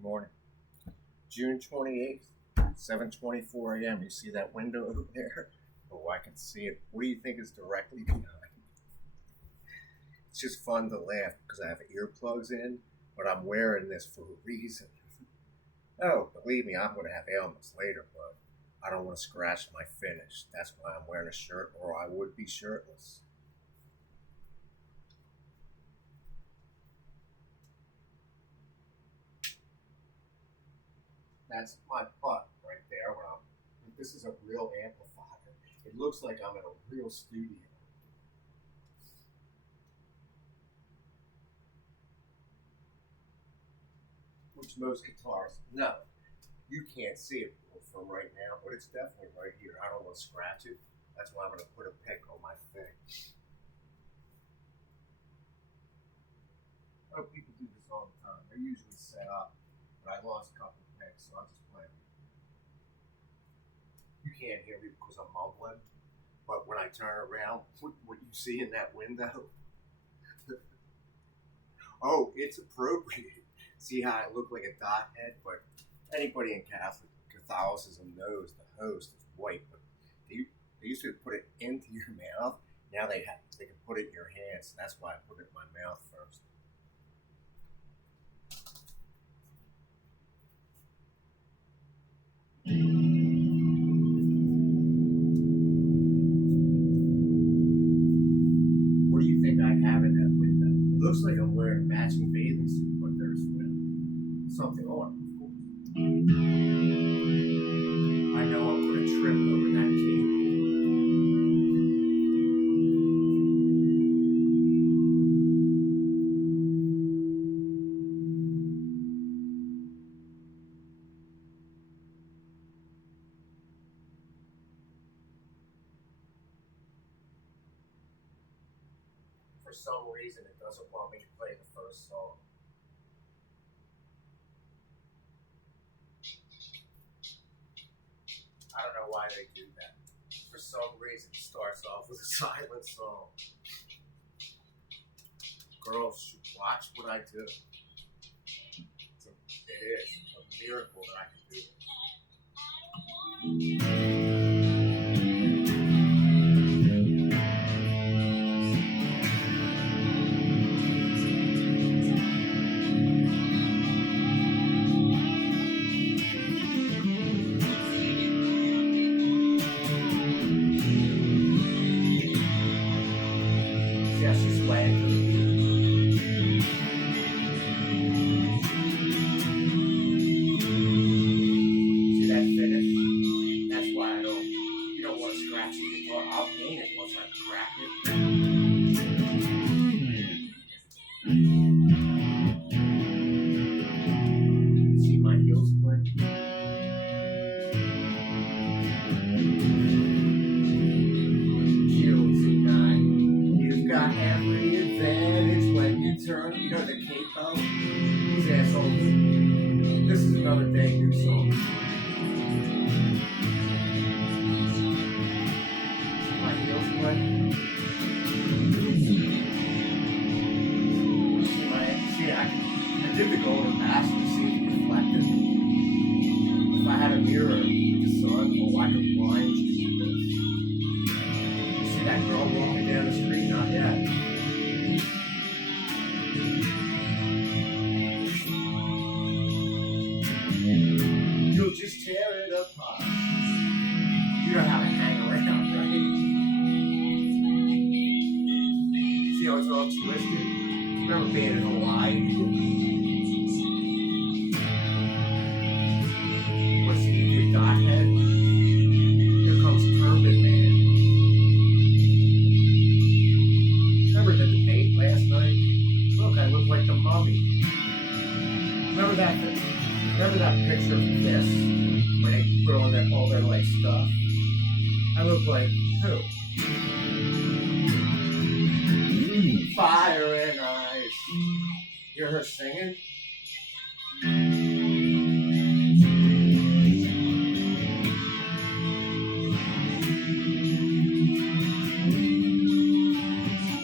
Good morning. June 28th, 7:24 a.m. You see that window over there? Oh, I can see it. What do you think is directly behind me? It's just fun to laugh because I have earplugs in, but I'm wearing this for a reason. Oh, believe me, I'm going to have ailments later, but I don't want to scratch my finish. That's why I'm wearing a shirt, or I would be shirtless. That's my butt right there. This is a real amplifier. It looks like I'm in a real studio. Which most guitars, no. You can't see it from right now, but it's definitely right here. I don't want to scratch it. That's why I'm going to put a pick on my thing. Oh, people do this all the time. They're usually set up, but I lost a couple of picks, so I'm just playing. You can't hear me because I'm mumbling, but when I turn around, what you see in that window, oh, it's appropriate. See how I look like a dot head? But anybody in Catholicism knows the host is white, but they used to put it into your mouth. Now they can put it in your hands. That's why I put it in my mouth first. What do you think I have in that window? It looks like I'm wearing a matching bathing suit, but there's something on it, of course. I know I'm going to trip over that cable. For some reason, it doesn't want me to play the first song. I don't know why they do that. For some reason, it starts off with a silent song. Girls should watch what I do. It is a miracle that I can do it. You know the capo? These assholes. This is another dang new song. My heels play. See, I did the golden mask to see it reflected. If I had a mirror with the sun, I could blind you with this. You see that girl walking down the street? Not yet. You'll just tear it apart. You know how to hang around, right? See how it's all twisted? Remember being in Hawaii? What's he give you a dot head? Here comes Turban Man. Remember the debate last night? Look, I look like the mummy. Remember that picture of this, when they put on all their like stuff? I look like who? Fire and Ice. Hear her singing?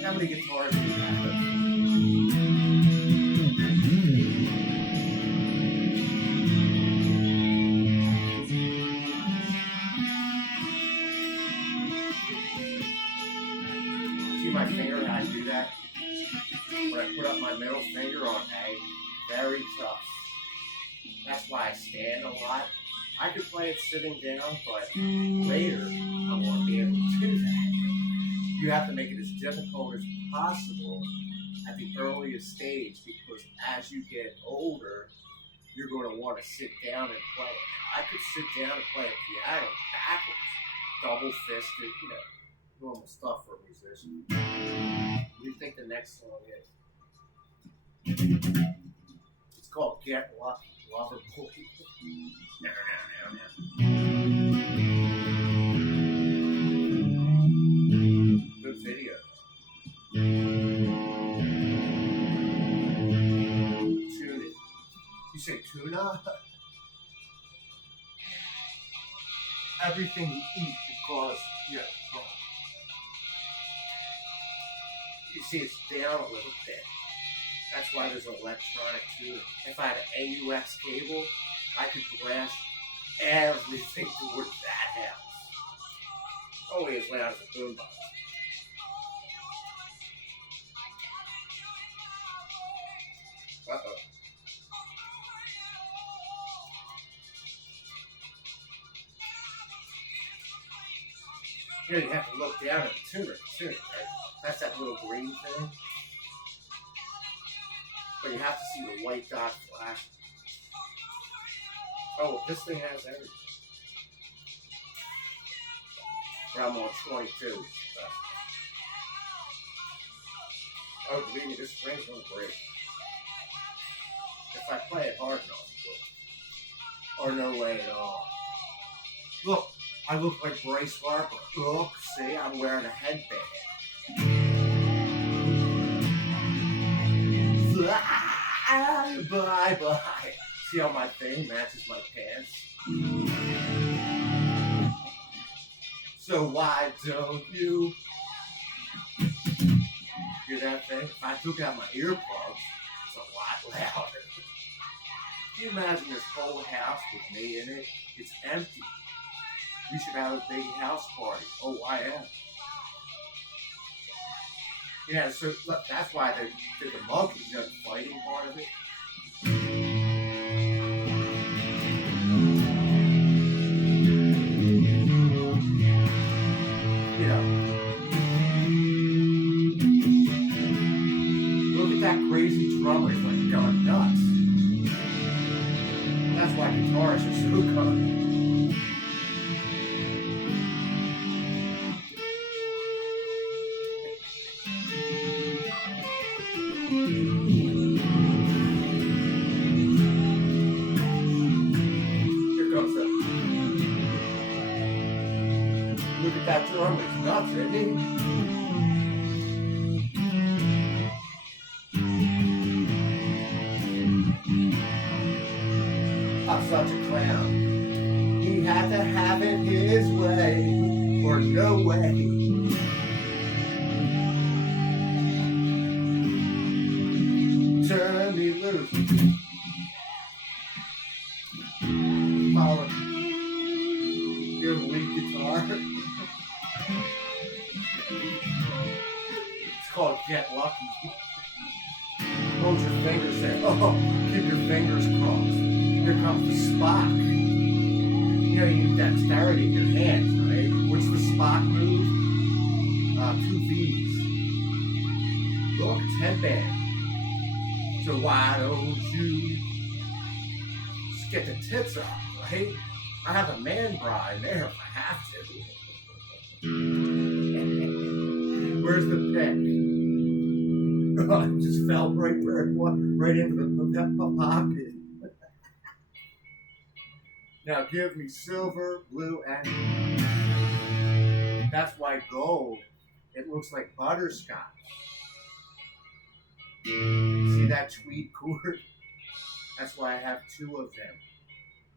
How many guitars do you have? finger on A, very tough. That's why I stand a lot. I could play it sitting down, but later I want to be able to do that. You have to make it as difficult as possible at the earliest stage, because as you get older, you're going to want to sit down and play it. I could sit down and play a piano backwards, double-fisted, normal stuff for a musician. What do you think the next song is? It's called Get Lucky, Lover Boy. No. Good video. Tune it. You say tuna? Everything you eat because, you see it's down a little bit. That's why there's an electronic tuner. If I had an AUX cable, I could blast everything towards that house. Only as loud as a boombox. Uh-oh. You have to look down at the tuner, right? That's that little green thing. But you have to see the white dot flash. Oh, this thing has everything. But I'm on 22. Oh, believe me, this string's gonna break. If I play it hard enough, or no way at all. Look, I look like Bryce Harper. Look, see, I'm wearing a headband. Bye. See how my thing matches my pants? So why don't you hear that thing? If I took out my earplugs, it's a lot louder. Can you imagine this whole house with me in it? It's empty. We should have a big house party. Oh, I am. Yeah, so look, that's why they did the monkeys, the fighting part of it. Look at that crazy drummer, he's like going nuts. That's why guitarists are so common. Look at that drum, it's nuts, isn't it? I'm such a clown. He had to have it his way, or no way. Turn me loose. Follow your lead guitar. It's called Get Lucky. Hold your fingers there. Oh, keep your fingers crossed. Here comes the Spock. You need dexterity in your hands, right? What's the Spock move? 2 V's. Look, it's headband. So why don't you just get the tits up, right? I have a man bride there if I have to. Where's the pick? Oh, it just fell right into the pocket. Now give me silver, blue, and that's why gold, it looks like butterscotch. See that tweed cord? That's why I have 2 of them.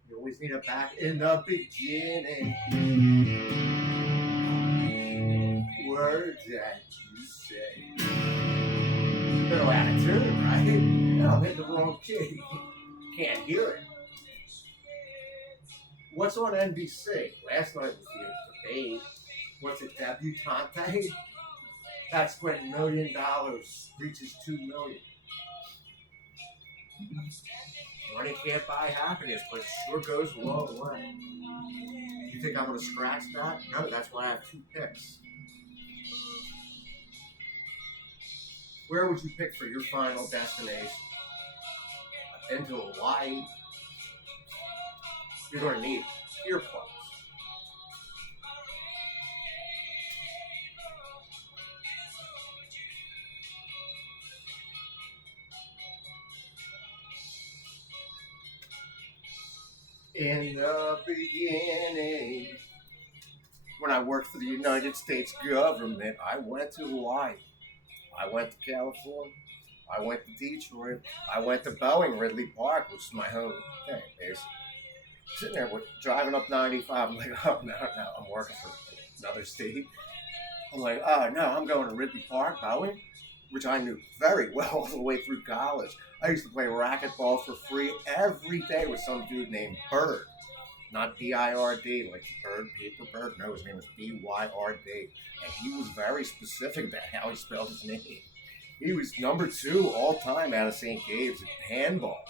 You always need a back in the beginning. Words that you say. Little attitude, right? No, I'm in the wrong key. Can't hear it. What's on NBC? Last night was the debate. What's it, Debutante? That's when $1 million reaches $2 million. Money can't buy happiness, but it sure goes a long way. You think I'm going to scratch that? No, that's why I have 2 picks. Where would you pick for your final destination? Into Hawaii? You're going to need earplugs. In the beginning, when I worked for the United States government, I went to Hawaii. I went to California. I went to Detroit. I went to Boeing Ridley Park, which is my home thing, basically. Sitting there driving up 95. I'm like, oh, no, I'm working for another state. I'm like, oh, no, I'm going to Ridley Park, Boeing, which I knew very well all the way through college. I used to play racquetball for free every day with some dude named Bird. Not B-I-R-D, like Bird, paper bird. No, his name was B-Y-R-D. And he was very specific about how he spelled his name. He was number 2 all time out of St. Gabe's at handball.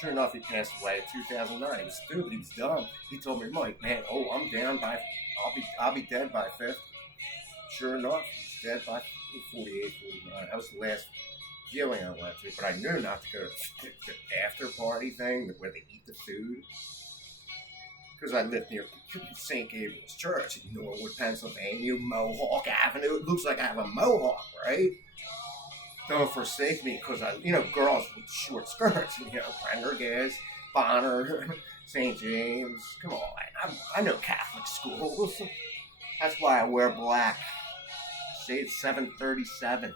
Sure enough, he passed away in 2009. He was stupid. He was dumb. He told me, Mike, man, I'm down by, I'll be dead by 50. Sure enough, he was dead by 48, 49. That was the last viewing I went to, but I knew not to go to the after party thing where they eat the food. Because I lived near St. Gabriel's Church in Norwood, Pennsylvania, Mohawk Avenue. It looks like I have a mohawk, right? Don't forsake me, because girls with short skirts, Prendergast, Bonner, St. James. Come on, I know Catholic schools. That's why I wear black. Shade 737.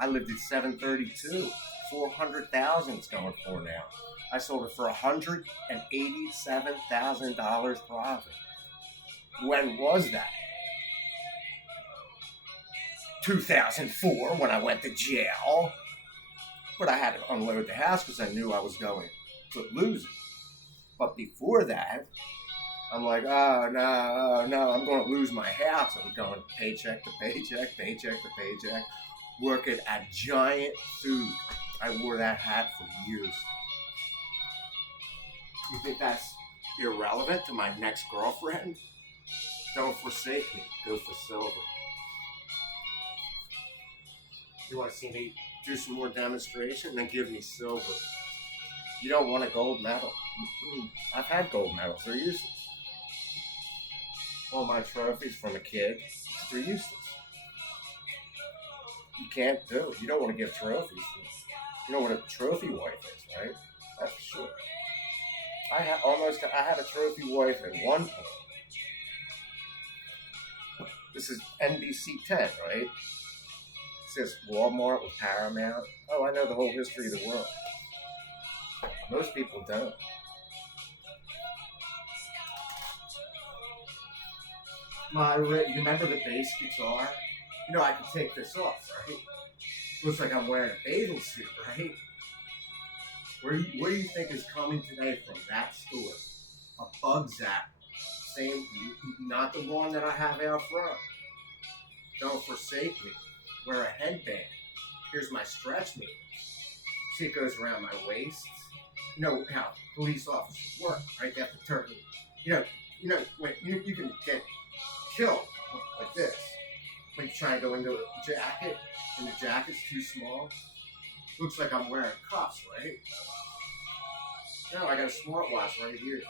I lived at 732. 400,000 it's going for now. I sold it for $187,000 profit. When was that? 2004, when I went to jail. But I had to unload the house because I knew I was going to lose it. But before that, I'm like, oh, no, I'm going to lose my house. I'm going paycheck to paycheck, paycheck to paycheck, working at Giant Food. I wore that hat for years. You think that's irrelevant to my next girlfriend? Don't forsake me. Go for silver. You want to see me do some more demonstration? Then give me silver. You don't want a gold medal. I've had gold medals. They're useless. All my trophies from a kid, they're useless. You can't do. You don't want to give trophies. You know what a trophy wife is, right? That's for sure. I had a trophy wife at one point. This is NBC 10, right? It says Walmart with Paramount. Oh, I know the whole history of the world. Most people don't. You remember the bass guitar? I can take this off, right? Looks like I'm wearing a bathing suit, right? Where do you think is coming today from that store? A bug zap. Same, not the one that I have out front. Don't forsake me. Wear a headband. Here's my stretch meter. See, it goes around my waist. You know how police officers work, right? They have to turn. When you can get killed like this. When you try to go into a jacket, and the jacket's too small. Looks like I'm wearing cuffs, right? No, I got a smartwatch right here.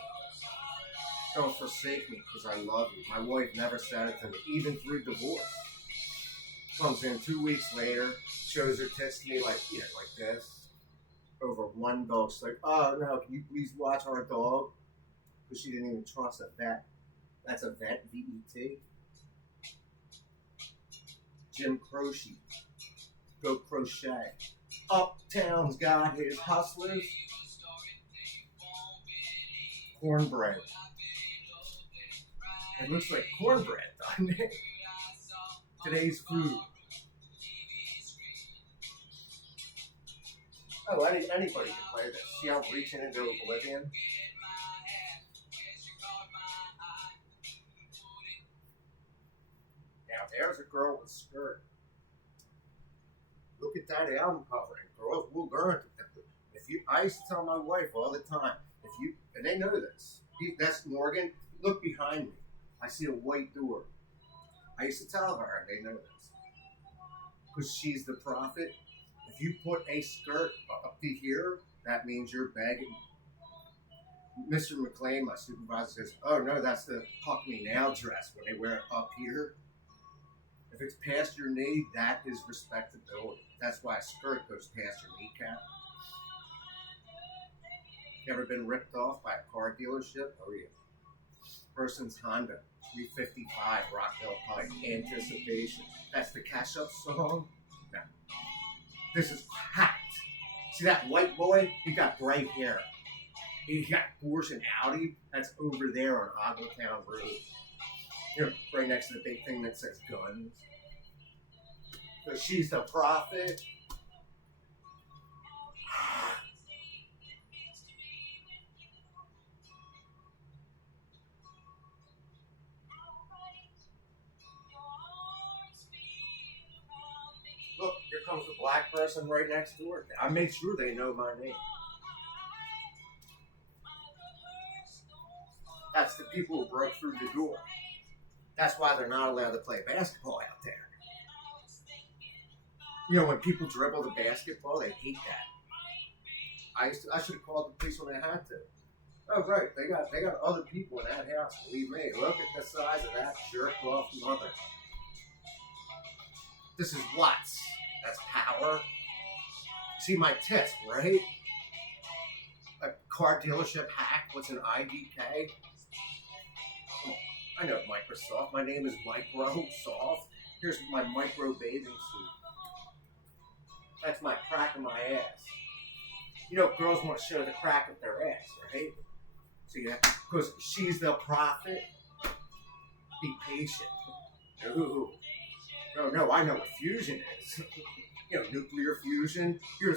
Don't forsake me, because I love you. My wife never said it to me, even through divorce. Comes in 2 weeks later, shows her tits to me like this. Over one dog. She's like, oh no, can you please watch our dog? Because she didn't even trust a vet. That's a vet, V-E-T. Jim Croce. Go crochet. Uptown's got his hustlers. Cornbread. It looks like cornbread, doesn't it? Today's food. Oh, anybody can play this. See how I'm reaching into oblivion? Now there's a girl with a skirt. Look at that album cover. And girls will learn I used to tell my wife all the time, and they know this. That's Morgan. Look behind me. I see a white door. I used to tell her, and they know this, because she's the prophet. If you put a skirt up to here, that means you're begging. Mr. McLean, my supervisor, says, "Oh no, that's the Huck Me Now dress when they wear it up here. If it's past your knee, that is respectability. That's why a skirt goes past your kneecap." You ever been ripped off by a car dealership? Oh yeah. Person's Honda 355 Rockville Pike Anticipation. That's the catch-up song. No. This is hacked. See that white boy? He got bright hair. He got Porsche and Audi. That's over there on Ogletown Road. You know, right next to the big thing that says guns. So she's the prophet. Look, here comes the black person right next door. I made sure they know my name. That's the people who broke through the door. That's why they're not allowed to play basketball out there. You know, when people dribble the basketball, they hate that. I should have called the police when I had to. Oh right, they got other people in that house. Believe me, look at the size of that jerk off mother. This is Watts. That's power. See my tits, right? A car dealership hack. What's an IDK? I know Microsoft. My name is Microsoft. Here's my micro bathing suit. That's my crack of my ass. You know, girls want to show the crack of their ass, right? So yeah, because she's the prophet. Be patient. Ooh. No, I know what fusion is. You know, nuclear fusion. You're,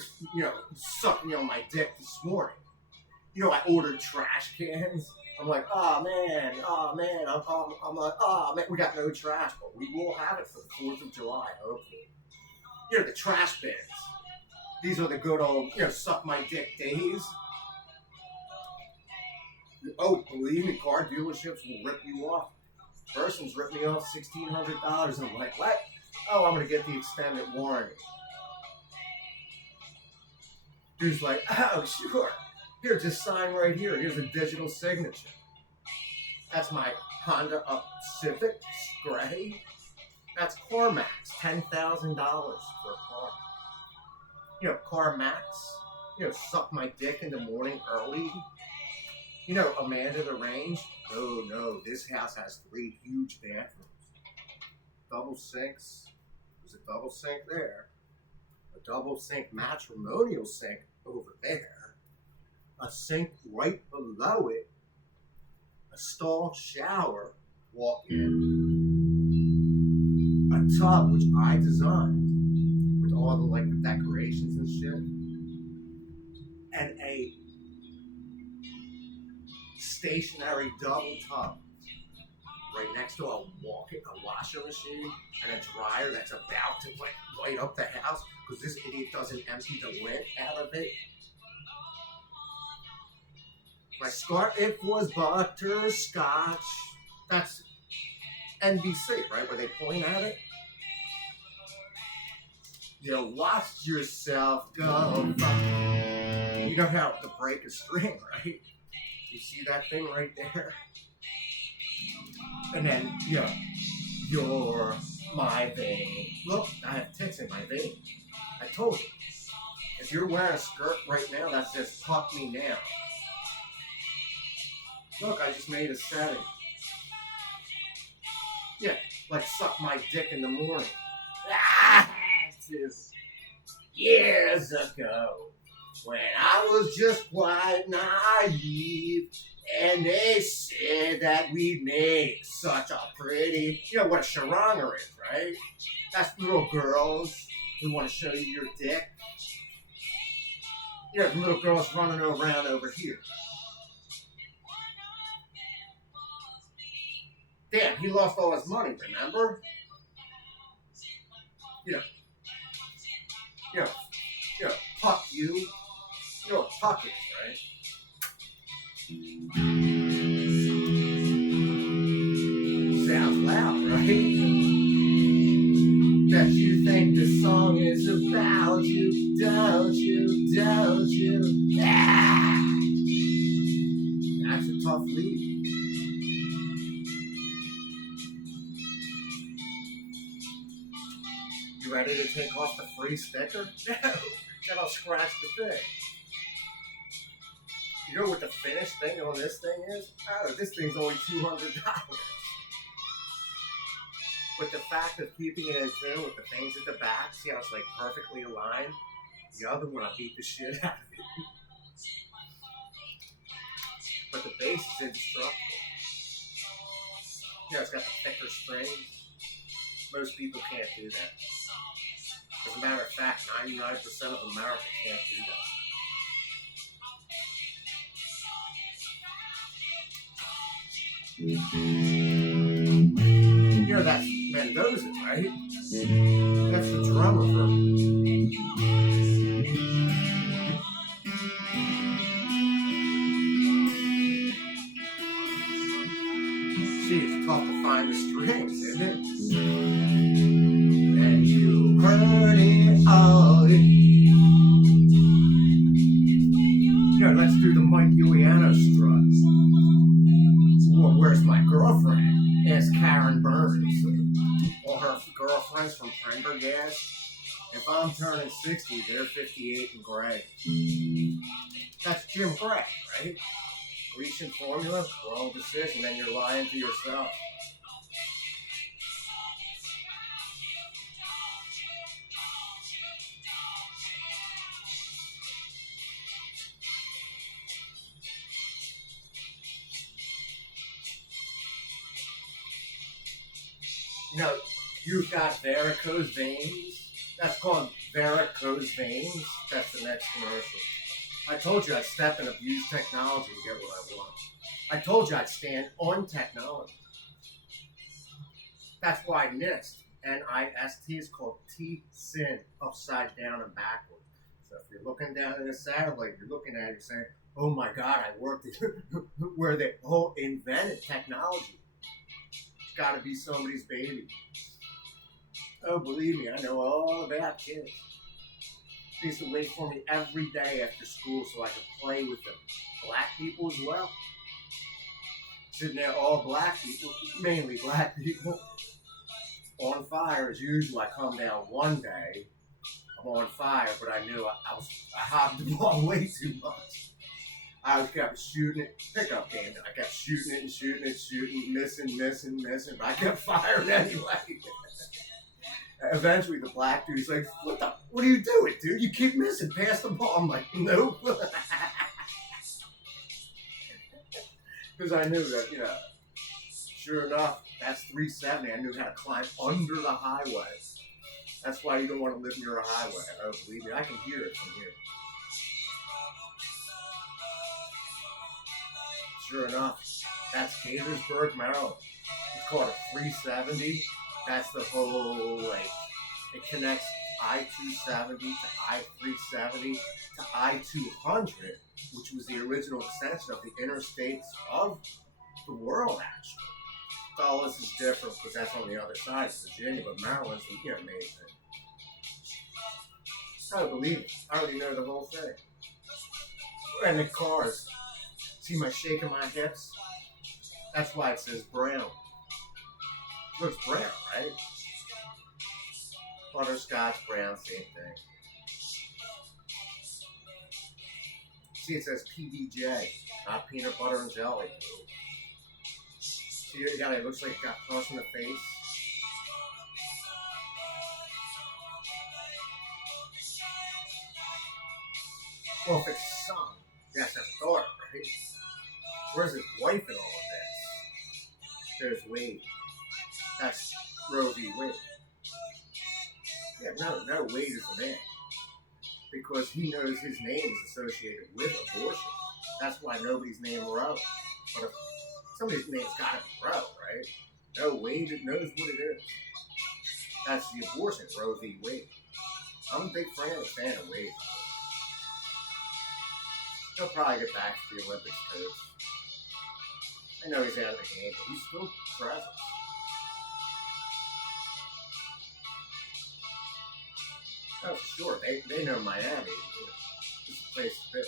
sucking on my dick this morning. You know, I ordered trash cans. I'm like, oh man, I'm like, oh man, we got no trash, but we will have it for the 4th of July, hopefully. You know, the trash bins. These are the good old, suck my dick days. Oh, believe me, car dealerships will rip you off. Person's ripped me off $1,600, and I'm like, what? Oh, I'm gonna get the extended warranty. Dude's like, oh, sure. Here, just sign right here. Here's a digital signature. That's my Honda Civic Gray. That's CarMax, $10,000 for a car. You know, CarMax. Suck my dick in the morning early. You know, Amanda the Range. No, this house has 3 huge bathrooms. Double sinks. There's a double sink there. A double sink matrimonial sink over there. A sink right below it. A stall shower. Walk in. A tub, which I designed. With all the decorations and shit. And a stationary double tub right next to a washer machine and a dryer that's about to light up the house because this idiot doesn't empty the lid out of it. My scarf, it was Butterscotch. That's NBC, right? Where they point at it. You watch yourself go. You know how to break a string, right? You see that thing right there? And then, you're my vein. Look, I have tits in my vein. I told you. If you're wearing a skirt right now, that says Huck Me Now. Look, I just made a setting. Yeah, like suck my dick in the morning. 2 years ago. When I was just quite naive, and they said that we'd make such a pretty, you know what a charonger is, right? That's little girls who want to show you your dick. You know, the little girls running around over here. Damn, he lost all his money, remember? Fuck you. Tuckers, right? Sounds loud, right? That you think the song is about you, don't you, don't you? Ah! That's a tough lead. You ready to take off the free sticker? No, then I'll scratch the thing. You know what the finished thing on this thing is? Oh, this thing's only $200. But the fact of keeping it in tune with the things at the back, see how it's like perfectly aligned? The other one, I beat the shit out of it. But the bass is indestructible. You know, it's got the thicker strings. Most people can't do that. As a matter of fact, 99% of America can't do that. You know, that's Mendoza, right? That's the drummer from... See, it's tough to find the strings, isn't it? And you heard it all. You know, let's do the Mike Giuliano strut. Well, where's my girlfriend? Asked Karen Burns. All her girlfriends from Prendergast. If I'm turning 60, they're 58 and gray. That's Jim Gray, right? Grecian formula, wrong decision, then you're lying to yourself. No, you've got varicose veins. That's called varicose veins. That's the next commercial. I told you I'd step and abuse technology to get what I want. I told you I'd stand on technology. That's why NIST, N-I-S-T, is called T-SYN, upside down and backwards. So if you're looking down at a satellite, you're looking at it saying, oh my God, I worked at where they invented technology. It's got to be somebody's baby. Oh, believe me, I know all about kids. They used to wait for me every day after school so I could play with them. Black people as well. Sitting there, all black people, mainly black people, on fire as usual. I come down one day, I'm on fire, but I knew I hopped the ball way too much. I kept shooting it, pickup game. I kept shooting it and shooting it, shooting, missing, but I kept firing anyway. Eventually, the black dude's like, what are you doing, dude? You keep missing. Pass the ball. I'm like, nope. Because I knew that, you know, sure enough, that's 370. I knew how to climb under the highway. That's why you don't want to live near a highway. Oh, believe me, I can hear it from here. Sure enough, that's Gaithersburg, Maryland. It's called a 370. That's the whole, like, it connects I-270 to I-370 to I-200, which was the original extension of the interstates of the world, actually. Dulles is different because that's on the other side of Virginia, but Maryland's, you know, amazing. I don't believe it. I already know the whole thing. And the cars. See my shaking my hips? That's why it says brown. Looks brown, right? Butterscotch, brown, same thing. See, it says PBJ, not peanut butter and jelly. See, yeah, it looks like it got punched in the face. Well, if it's son, he has to have a daughter, right? Where's his wife in all of this? There's Wade. That's Roe v. Wade. Yeah, no, Wade is the man. Because he knows his name is associated with abortion. That's why nobody's named Roe. But if somebody's name's got to be Roe, right? No, Wade knows what it is. That's the abortion, Roe v. Wade. I'm a big fan of Wade. He'll probably get back to the Olympics too. I know he's out of the game, but he's still present. Oh, sure. They know Miami. It's a place to fit.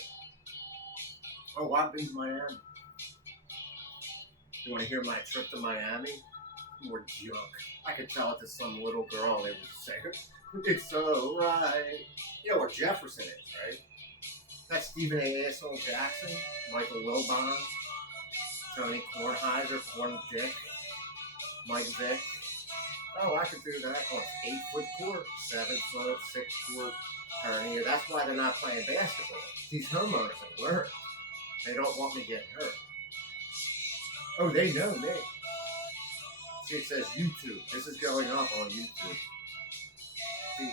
Oh, I've been to Miami. You want to hear my trip to Miami? More junk. I could tell it to some little girl. They would say, "It's so right." You know where Jefferson is, right? That's Stephen A. Asshole Jackson, Michael Wilbon, Tony Kornheiser, Corn Dick, Mike Vick. Oh, I could do that. Oh, it's 8-foot court, 7-foot, 6-foot hernia. That's why they're not playing basketball. These homeowners at work, they don't want me getting hurt. Oh, they know me. See, it says YouTube. This is going up on YouTube. The,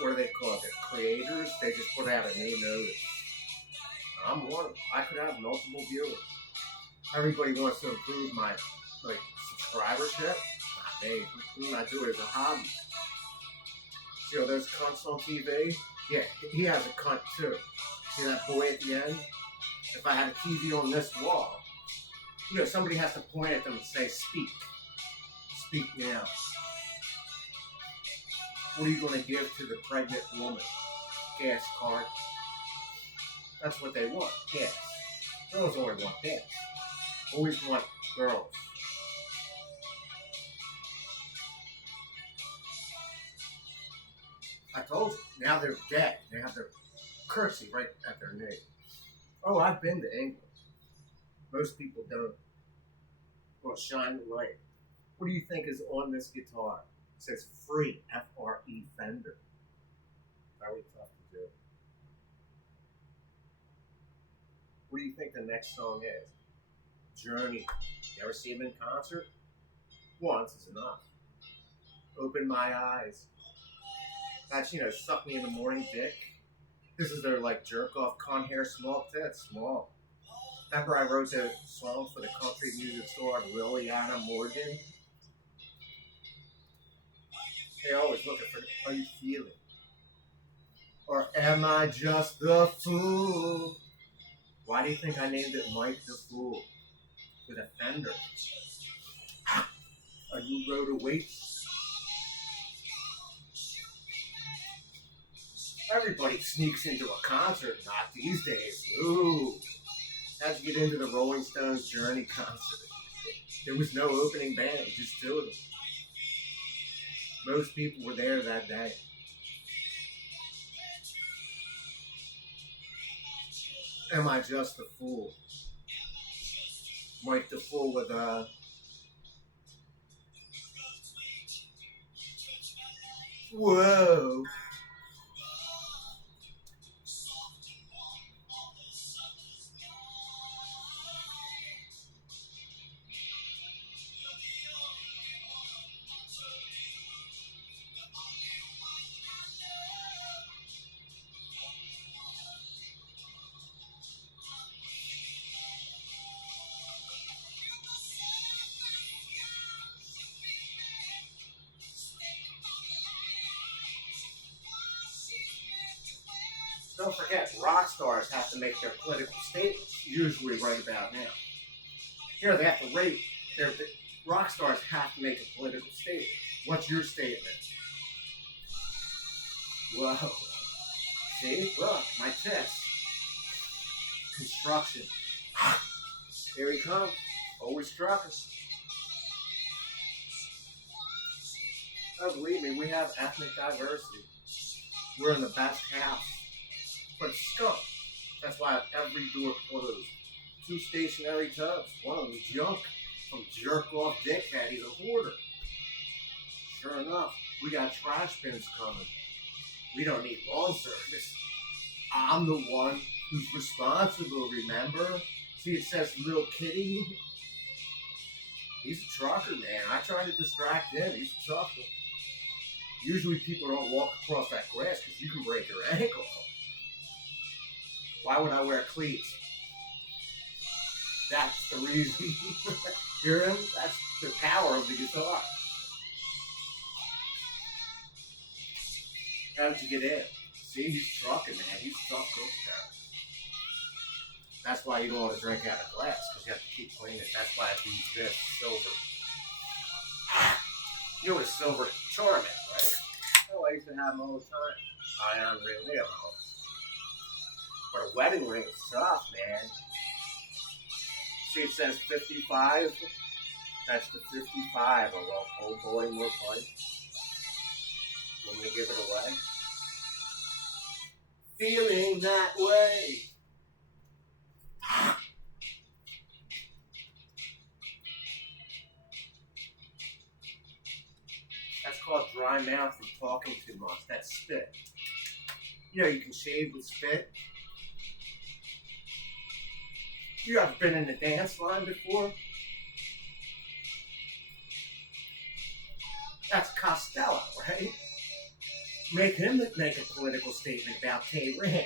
what do they call it? The creators, they just put out a new notice. I'm one of them. I could have multiple viewers. Everybody wants to improve my subscribership. Not me. I do it as a hobby. See all those cunts on TV? Yeah, he has a cunt too. See that boy at the end? If I had a TV on this wall, you know, somebody has to point at them and say, "Speak. Speak now." What are you going to give to the pregnant woman? Gas card. That's what they want. Gas. Girls always want gas. Always want girls. I told you. Now they're dead. They have their curtsy right at their knee. Oh, I've been to England. Most people don't. Well, shine the light. What do you think is on this guitar? It says free, F-R-E, Fender. Very tough to do. What do you think the next song is? Journey. You ever see him in concert? Once is enough. Open My Eyes. That's, you know, Suck Me in the Morning Dick. This is their, jerk off con hair small tits. Small. Remember I wrote the song for the country music store, Liliana Morgan? They always looking for, how you feeling? Or am I just the fool? Why do you think I named it Mike the Fool? With a Fender. Are you road awake? Everybody sneaks into a concert, not these days. Ooh. How'd you get into the Rolling Stones Journey concert? There was no opening band, just two of them. Most people were there that day. Am I just a fool? Mike the Fool with whoa. Don't forget, rock stars have to make their political statements, usually right about now. Here they have to rate. Rock stars have to make a political statement. What's your statement? Whoa. See? Look, my test. Construction. Here he comes. Always trucking. Oh, believe me, we have ethnic diversity. We're in the best house. But it's skunk. That's why I have every door closed. 2 stationary tubs. One of them's junk from jerk-off dickhead. He's a hoarder. Sure enough, we got trash bins coming. We don't need lawn service. I'm the one who's responsible, remember? See, it says Little Kitty. He's a trucker, man. I try to distract him. He's a trucker. Usually people don't walk across that grass because you can break your ankle. Why would I wear cleats? That's the reason. Hear him? That's the power of the guitar. How did you get in? See, he's trucking, man. He's a tough coach now. That's why you don't want to drink out of glass, because you have to keep cleaning it. That's why I use this silver. You know what a silver charm is, right? Oh, I used to have them all the time. I don't really know. But a wedding ring is tough, man. See, it says 55. That's the 55. Oh boy, more fun. Want me to give it away? Feeling that way. That's called dry mouth from talking too much. That's spit. You know, you can shave with spit. You ever been in the dance line before? That's Costello, right? Make him make a political statement about Tehran,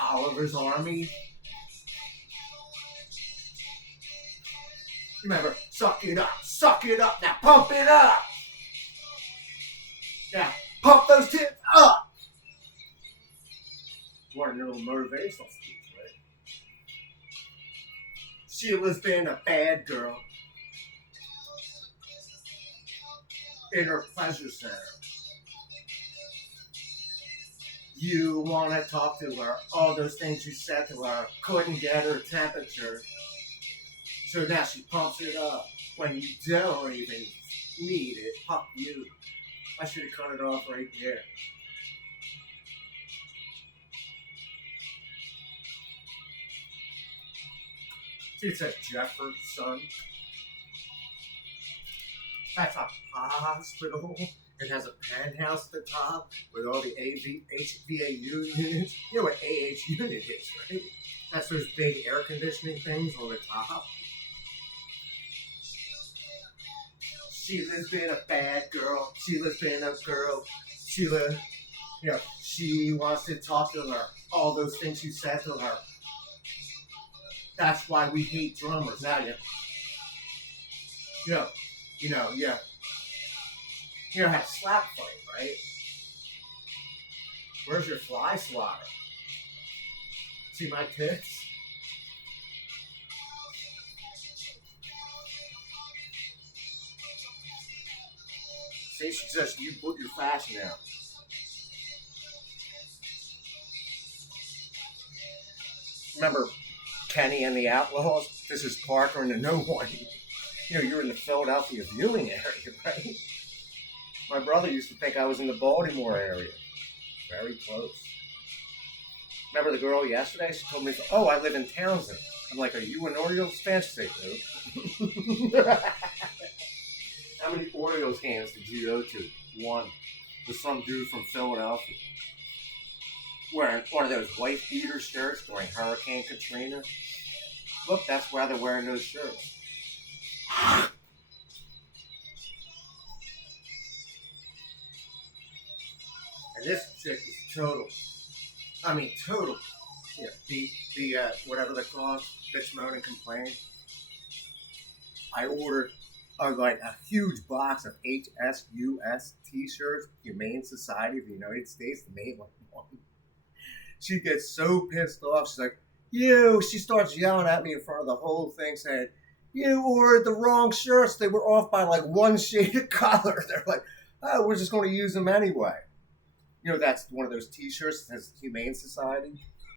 Oliver's army. Remember, suck it up, now pump it up. Now, pump those tits up. You want a little motivational speech, right? Sheila's been a bad girl in her pleasure center. You want to talk to her, all those things you said to her, couldn't get her temperature. So now she pumps it up when you don't even need it. Fuck you. I should have cut it off right there. It's a Jefferson. That's a hospital. It has a penthouse at the top with all the HVA units. You know what AH unit is, right? That's those big air conditioning things on the top. Sheila's been a bad girl. Sheila's been a girl. Sheila, you know, she wants to talk to her. All those things you said to her. That's why we hate drummers. Now you know how to slap fight, right? Where's your fly swatter? See my tits? See, she just, you put your fashion out. Remember Kenny and the Outlaws? This is Parker and the No One. You know, you're in the Philadelphia viewing area, right? My brother used to think I was in the Baltimore area. Very close. Remember the girl yesterday? She told me, oh, I live in Townsend. I'm like, are you an Orioles fan? She said, no. How many Orioles games did you go to? One. With some dude from Philadelphia. Wearing one of those white beater shirts during Hurricane Katrina. Look, that's why they're wearing those shirts. And this chick is total. I mean, total. Yeah, the whatever they're called, bitch, moan, and complain. I ordered like a huge box of HSUS t-shirts, Humane Society of the United States, the main one. She gets so pissed off. She's like, she starts yelling at me in front of the whole thing saying, you ordered the wrong shirts. They were off by like one shade of color. They're like, oh, we're just going to use them anyway. You know, that's one of those t-shirts that says Humane Society.